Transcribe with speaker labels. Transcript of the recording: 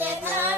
Speaker 1: Yeah.